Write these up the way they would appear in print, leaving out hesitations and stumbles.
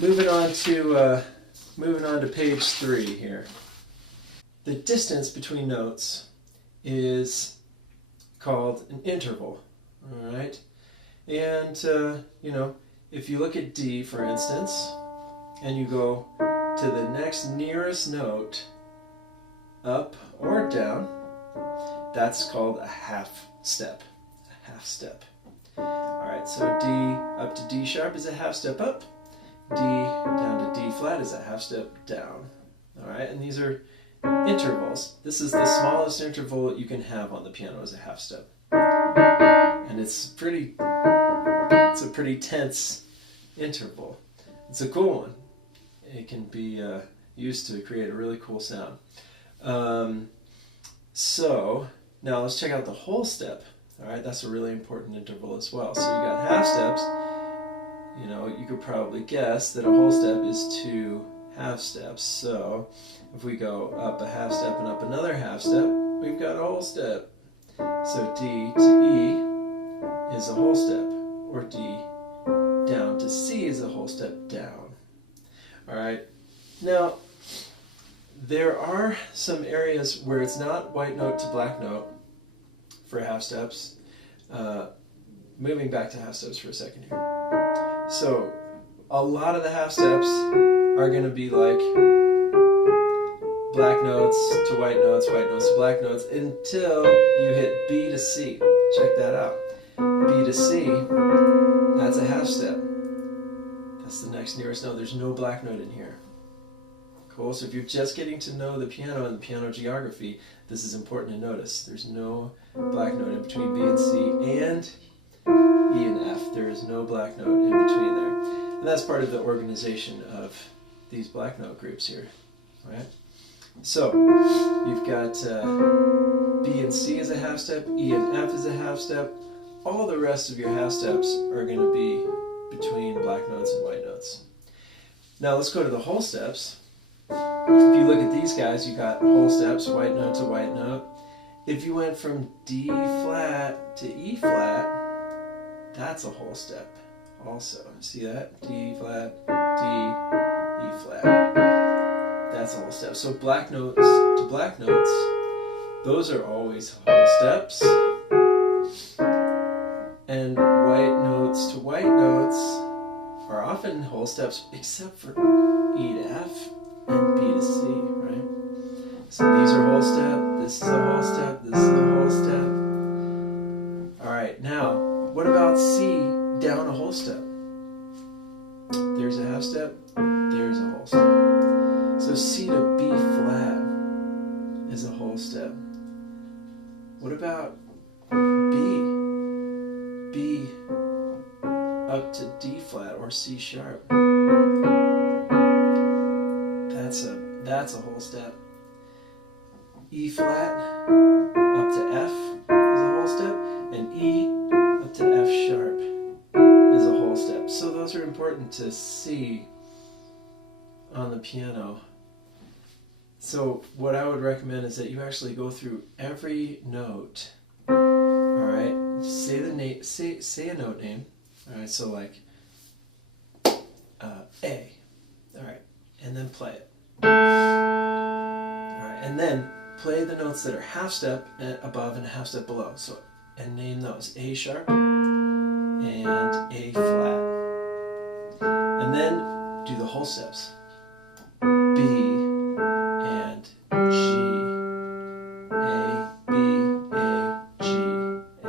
moving on to page 3 here. The distance between notes is called an interval. All right, and you know, if you look at D, for instance, and you go to the next nearest note, up or down, that's called a half step. A half step. All right, so D up to D sharp is a half step up. D down to D flat is a half step down. All right, and these are intervals. This is the smallest interval that you can have on the piano, is a half step. And it's a pretty tense interval. It's a cool one. It can be used to create a really cool sound. So now let's check out the whole step. All right, that's a really important interval as well. So you got half steps. You know, you could probably guess that a whole step is 2 half steps. So if we go up a half step and up another half step, we've got a whole step. So D to E is a whole step, or D down to C is a whole step down. All right, now there are some areas where it's not white note to black note for half steps. Moving back to half steps for a second here. So a lot of the half steps are going to be like black notes to white notes to black notes, until you hit B to C. Check that out. B to C, that's a half step. That's the next nearest note. There's no black note in here. Cool, so if you're just getting to know the piano and the piano geography, this is important to notice. There's no black note in between B and C, and E and F. There is no black note in between there. And that's part of the organization of these black note groups here. Right? So you've got B and C as a half step, E and F as a half step. All the rest of your half steps are going to be between black notes and white notes. Now let's go to the whole steps. If you look at these guys, you got whole steps, white note to white note. If you went from D flat to E flat, that's a whole step also. See that? D flat, D, E flat. That's a whole step. So black notes to black notes, those are always whole steps. And white notes to white notes are often whole steps, except for E to F and B to C, right? So these are whole step, this is a whole step, this is a whole step. All right, now, what about C down a whole step? There's a half step, there's a whole step. So C to B flat is a whole step. What about B? B up to D flat or C sharp. That's a whole step. E flat up to F is a whole step, and E up to F sharp is a whole step. So those are important to see on the piano. So what I would recommend is that you actually go through every note. All right, say the name, say a note name. All right, so like A. All right, and then play it. All right, and then play the notes that are half step above and a half step below. So, and name those: A sharp and A flat. And then do the whole steps: B and G, A, B, A, G, A.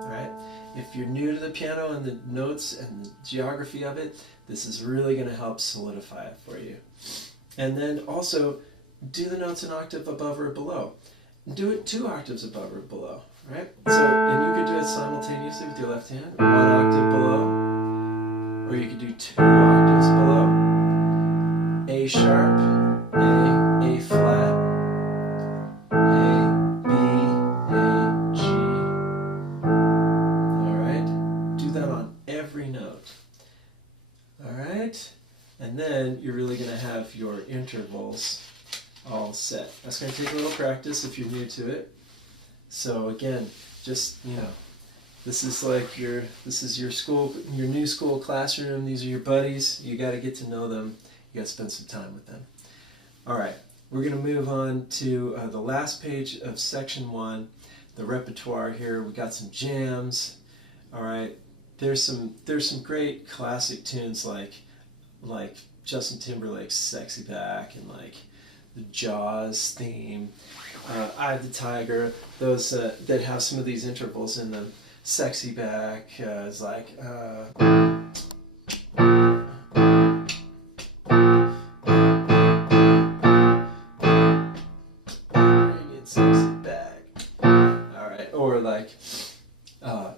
All right. If you're new to the piano and the notes and the geography of it, this is really going to help solidify it for you. And then also do the notes an octave above or below. Do it 2 octaves above or below, right? So, and you could do it simultaneously with your left hand, 1 octave below, or you could do 2 octaves below. A sharp, A flat, A, B, A, G. All right? Do that on every note. All right? And then you're really going to have your intervals all set. That's going to take a little practice if you're new to it. So again, just, This is like your school, your new school classroom. These are your buddies. You got to get to know them. You got to spend some time with them. All right, we're going to move on to the last page of section 1, the repertoire here. We got some jams. All right, there's some great classic tunes like Justin Timberlake's "Sexy Back" and like the Jaws theme, "Eye of the Tiger." Those that have some of these intervals in them. "Sexy Back" is like.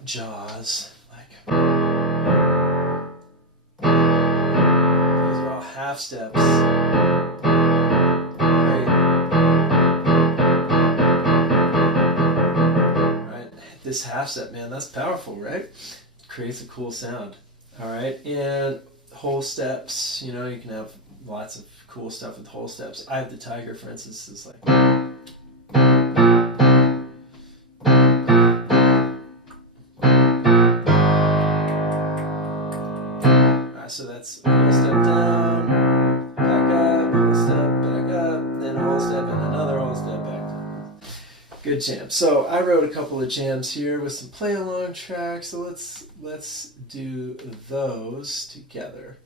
Jaws, like those are all half steps. Right, this half step, man, that's powerful, right? It creates a cool sound. All right, and whole steps. You know, you can have lots of cool stuff with whole steps. "Eye of the Tiger," for instance, is like. So that's a whole step down, back up, whole step, back up, then a whole step, and another whole step back down. Good jam. So I wrote a couple of jams here with some play-along tracks. So let's do those together.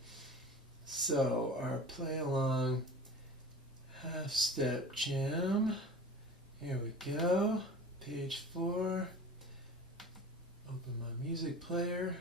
So our play-along half-step jam. Here we go. Page 4. Open my music player.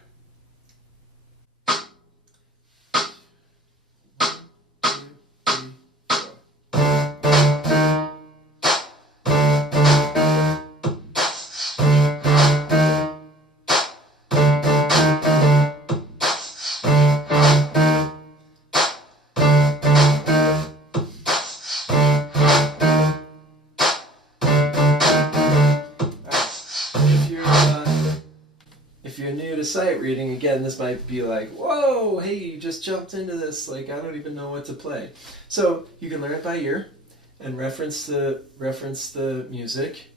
If you're new to sight reading, again, this might be like, whoa, hey, you just jumped into this, like, I don't even know what to play. So you can learn it by ear and reference the music,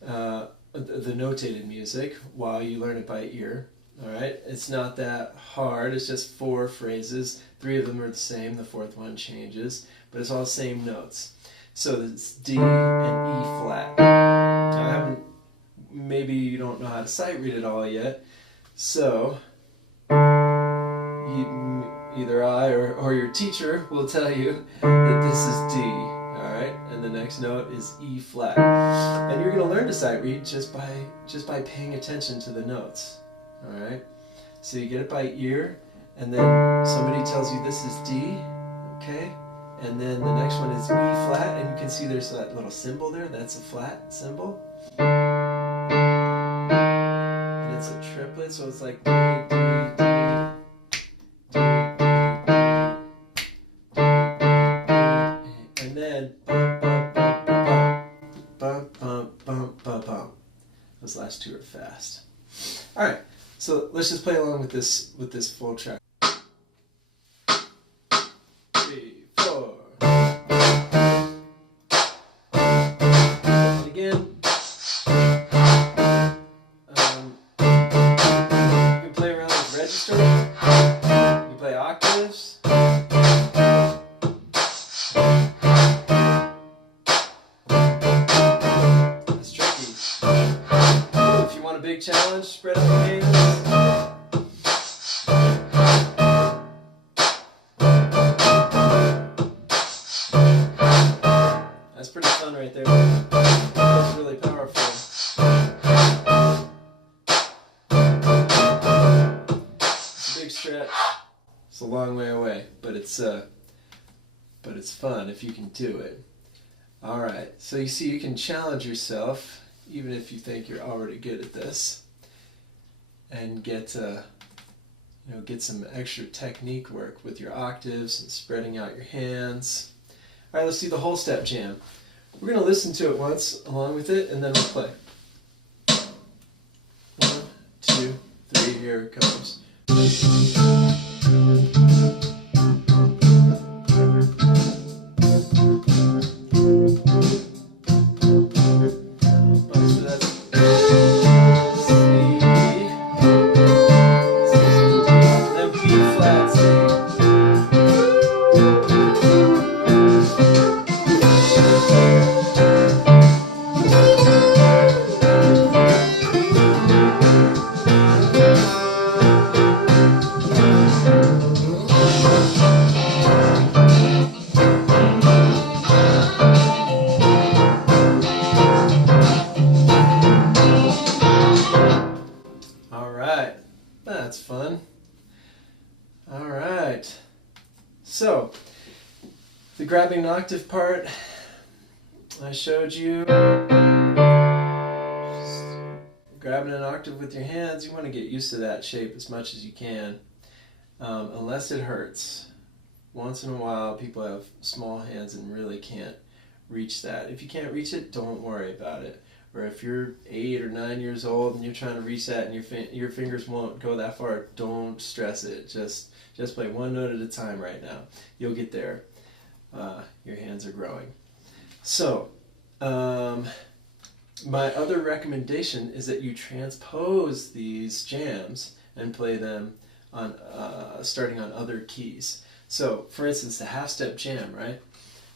the notated music, while you learn it by ear. All right, it's not that hard. It's just 4 phrases. 3 of them are the same. The 4th one changes, but it's all the same notes. So it's D and E flat. Now, maybe you don't know how to sight read it all yet. So, either I or your teacher will tell you that this is D, all right? And the next note is E flat. And you're going to learn to sight read just by paying attention to the notes, all right? So you get it by ear, and then somebody tells you this is D, okay? And then the next one is E flat, and you can see there's that little symbol there. That's a flat symbol. It's a triplet, so it's like D, D, D, D, D, D, and then bump, bump, bump, bump, bump. Those last 2 are fast. All right, so let's just play along with this full track. 3, 4. And again. Register. You play octaves. That's tricky. If you want a big challenge, spread out your hands. That's pretty fun right there. That's really powerful. Stretch. It's a long way away, but it's fun if you can do it. All right, so you see, you can challenge yourself even if you think you're already good at this, and get some extra technique work with your octaves and spreading out your hands. All right, let's do the whole step jam. We're going to listen to it once along with it, and then we'll play. 1, 2, 3. Here it comes. So that's C, that's fun. All right. So, the grabbing an octave part, I showed you. Just grabbing an octave with your hands, you want to get used to that shape as much as you can, unless it hurts. Once in a while, people have small hands and really can't reach that. If you can't reach it, don't worry about it. Or if you're 8 or 9 years old and you're trying to reach that and your fingers won't go that far, don't stress it. Just play one note at a time right now. You'll get there. Your hands are growing. So, my other recommendation is that you transpose these jams and play them on starting on other keys. So, for instance, the half-step jam, right?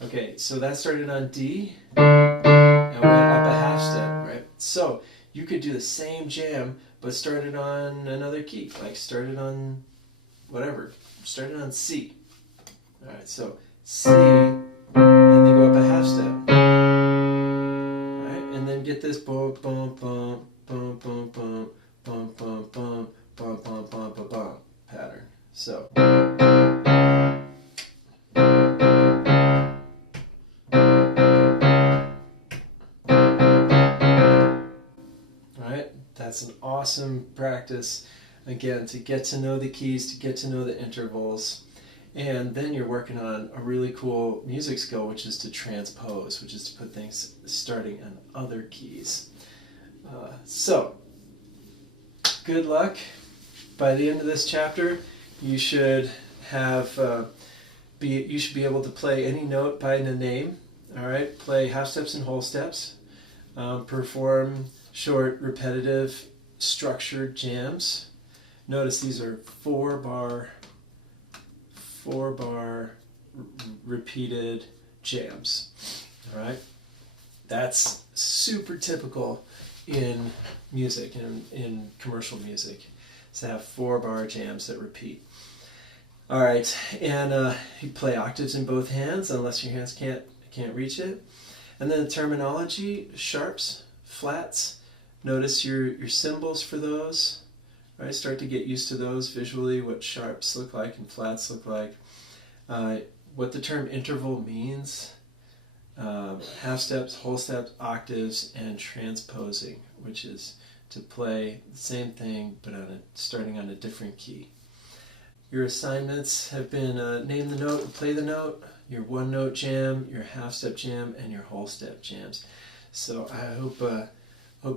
Okay, so that started on D and went up a half step, right? So, you could do the same jam, but started on another key, like started on whatever, started on C. Alright, so C, and then go up a half step. Alright, and then get this bump, bump, bump, bump, bump, bump, bump, bump, bump, bump, bump, bump, bump, bump pattern. So. That's an awesome practice, again, to get to know the keys, to get to know the intervals, and then you're working on a really cool music skill, which is to transpose, which is to put things starting on other keys. So, good luck. By the end of this chapter, you should have you should be able to play any note by the name. All right, play half steps and whole steps. Perform short, repetitive, structured jams. Notice these are 4-bar repeated jams. All right, that's super typical in music, in commercial music, is to have 4-bar jams that repeat. All right, and you play octaves in both hands unless your hands can't reach it. And then the terminology: sharps, flats. Notice your symbols for those. Right, start to get used to those visually, what sharps look like and flats look like. What the term interval means. Half steps, whole steps, octaves, and transposing, which is to play the same thing but starting on a different key. Your assignments have been name the note and play the note, your one-note jam, your half-step jam, and your whole-step jams. So I hope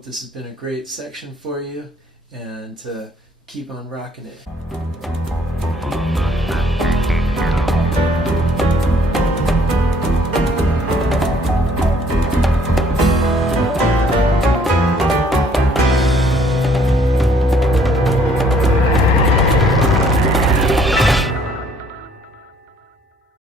this has been a great section for you, and keep on rocking it.